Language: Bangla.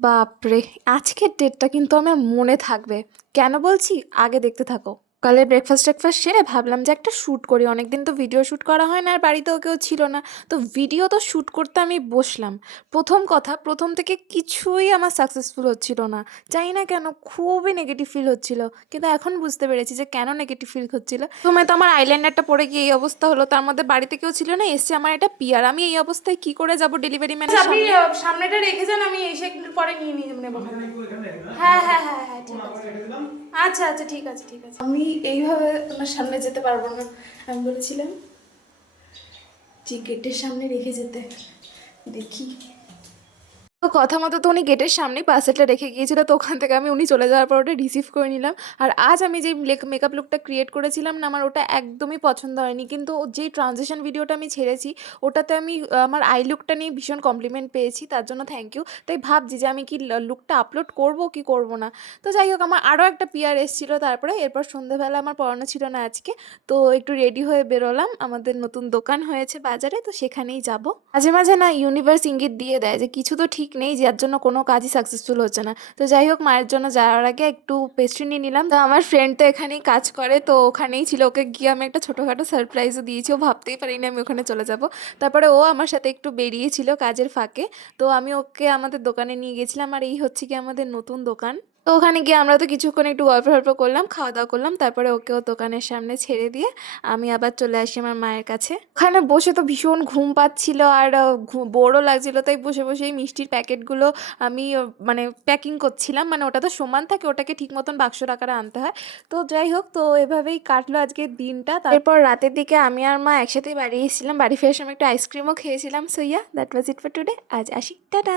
বাপরে! আজকের ডেটটা কিন্তু আমার মনে থাকবে। কেন বলছি? আগে দেখতে থাকো। সকালে ব্রেকফাস্ট-টেকফাস্ট সেরে ভাবলাম যে একটা শ্যুট করি। অনেকদিন তো ভিডিও শ্যুট করা হয় না আর বাড়িতেও কেউ ছিল না। তো ভিডিও তো শ্যুট করতে আমি বসলাম। ১ম কথা, ১ম থেকে কিছুই আমার সাকসেসফুল হচ্ছিল না। জানি না কেন খুবই নেগেটিভ ফিল হচ্ছিল। কিন্তু এখন বুঝতে পেরেছি যে কেন নেগেটিভ ফিল হচ্ছিল। ১ম এ তো আমার আইলাইনারটা পড়ে গিয়ে এই অবস্থা হলো। তার মধ্যে বাড়িতে কেউ ছিল না। এসছে আমার এটা পিয়ার। আমি এই অবস্থায় কি করে যাব ডেলিভারি ম্যানের আপনি সামনে? সামনেটা রেখে যান, আমি এসে একটু পরে নিয়ে নেবো। হ্যাঁ হ্যাঁ হ্যাঁ হ্যাঁ, ঠিক আছে। আচ্ছা আচ্ছা, ঠিক আছে ঠিক আছে। আমি এইভাবে তোমার সামনে যেতে পারবো না। আমি বলেছিলাম যে গেটের সামনে রেখে যেতে। দেখি। তো কথা মতো তো উনি গেটের সামনেই পার্সেলটা রেখে গিয়েছিল, তো ওখান থেকে আমি উনি চলে যাওয়ার পর ওটা রিসিভ করে নিলাম। আর আজ আমি যেই মেকআপ লুকটা ক্রিয়েট করেছিলাম না, আমার ওটা একদমই পছন্দ হয়নি। কিন্তু যেই ট্রানজিশন ভিডিওটা আমি ছেড়েছি ওটাতে আমি আমার আই লুকটা নিয়ে ভীষণ কমপ্লিমেন্ট পেয়েছি, তার জন্য থ্যাংক ইউ। তাই ভাবছি যে আমি কি লুকটা আপলোড করব কি করব না। তো যাই হোক, আমার আরও একটা পিয়ার এসেছিলো তারপরে। এরপর সন্ধ্যেবেলা আমার পড়ানো ছিল না আজকে, তো একটু রেডি হয়ে বেরোলাম। আমাদের নতুন দোকান হয়েছে বাজারে, তো সেখানেই যাব। মাঝে মাঝে না ইউনিভার্স ইঙ্গিত দিয়ে দেয় যে কিছু তো ঠিক নেই, যার জন্য কোনো কাজই সাকসেসফুল হচ্ছে না। তো যাই হোক, মায়ের জন্য যাওয়ার আগে একটু পেস্ট্রি নিয়ে নিলাম। তো আমার ফ্রেন্ড তো এখানেই কাজ করে, তো ওখানেই ছিল। ওকে গিয়ে আমি একটা ছোটোখাটো সারপ্রাইজও দিয়েছি। ও ভাবতেই পারিনি আমি ওখানে চলে যাব। তারপরে ও আমার সাথে একটু বেরিয়েছিল কাজের ফাঁকে, তো আমি ওকে আমাদের দোকানে নিয়ে গেছিলাম। আর এই হচ্ছে কি আমাদের নতুন দোকান। তো ওখানে গিয়ে আমরা তো কিছুক্ষণ একটু গল্প করলাম, খাওয়া দাওয়া করলাম। তারপরে ওকেও দোকানের সামনে ছেড়ে দিয়ে আমি আবার চলে আসি আমার মায়ের কাছে। ওখানে বসে তো ভীষণ ঘুম পাচ্ছিল আর বোরও লাগছিল, তাই বসে বসে এই মিষ্টির প্যাকেটগুলো আমি মানে প্যাকিং করছিলাম। মানে ওটা তো সমান থাকে, ওটাকে ঠিক মতন বাক্সর আকারে আনতে হয়। তো যাই হোক, তো এভাবেই কাটলো আজকের দিনটা। তারপর রাতের দিকে আমি আর মা একসাথেই বাড়ি এসেছিলাম। বাড়ি ফেরার সময় একটু আইসক্রিমও খেয়েছিলাম। So yeah, that was it for today. আজ আসি, টাটা।